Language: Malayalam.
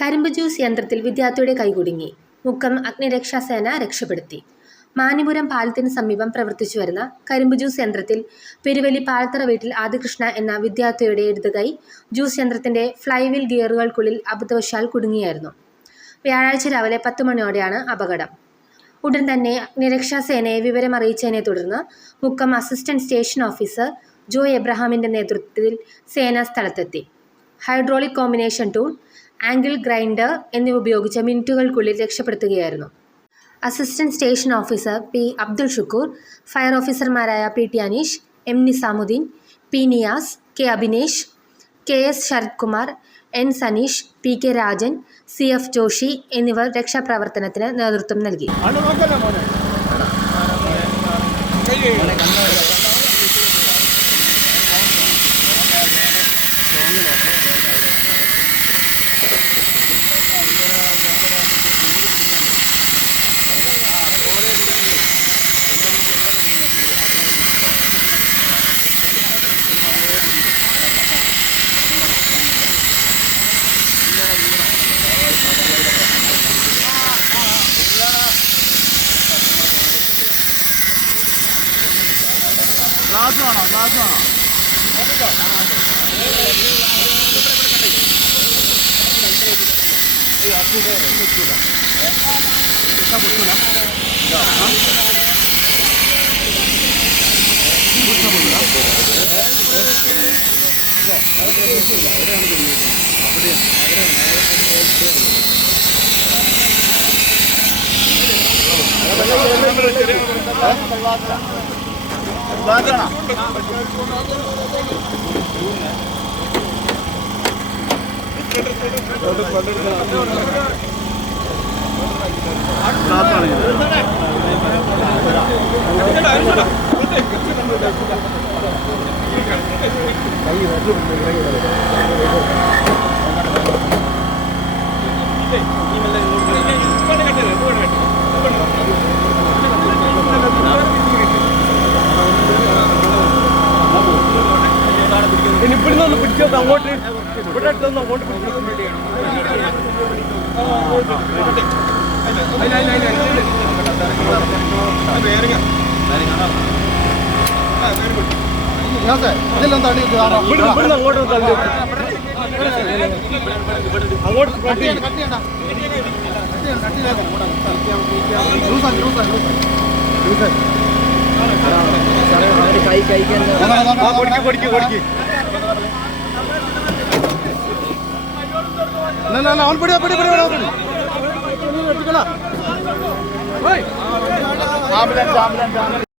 കരിമ്പ് ജ്യൂസ് യന്ത്രത്തിൽ വിദ്യാർത്ഥിയുടെ കൈകുടുങ്ങി. മുക്കം അഗ്നിരക്ഷാസേന രക്ഷപ്പെടുത്തി. മാനിപുരം പാലത്തിന് സമീപം പ്രവർത്തിച്ചു വരുന്ന കരിമ്പ് ജ്യൂസ് യന്ത്രത്തിൽ പെരുവലി പാലത്തറ വീട്ടിൽ ആദികൃഷ്ണ എന്ന വിദ്യാർത്ഥിയുടെ ഇടതുകൈ ജ്യൂസ് യന്ത്രത്തിന്റെ ഫ്ലൈവീൽ ഗിയറുകൾക്കുള്ളിൽ അബദ്ധവശാൽ കുടുങ്ങിയായിരുന്നു. വ്യാഴാഴ്ച രാവിലെ 10 മണിയോടെയാണ് അപകടം. ഉടൻ തന്നെ അഗ്നിരക്ഷാസേനയെ വിവരമറിയിച്ചതിനെ തുടർന്ന് Mukkam assistant station officer Joy എബ്രഹാമിന്റെ നേതൃത്വത്തിൽ സേന സ്ഥലത്തെത്തി. Hydraulic combination tool, angle grinder എന്നിവ ഉപയോഗിച്ച് മിനിറ്റുകൾക്കുള്ളിൽ രക്ഷപ്പെടുത്തുകയായിരുന്നു. Assistant station officer P Abdul Shukoor, fire ഓഫീസർമാരായ P T Aneesh, M Nizamuddin, P Niyas, K Abhinesh, K S Sarath Kumar, N Saneesh, P K Rajan, C F Joshi എന്നിവർ രക്ഷാപ്രവർത്തനത്തിന് നേതൃത്വം നൽകി. ഗ്ലാസ് വേണോ? ഇനിയിപ്പിടുന്നൊന്ന് പിടിച്ചോ, അങ്ങോട്ട് ഇവിടെ അടുത്തൊന്ന് അങ്ങോട്ട് ഇതെല്ലാം തള്ളി അങ്ങോട്ട് തള്ളി അങ്ങോട്ട് കൊടുക്കി അവൻ പിടി ആംബുലൻസ്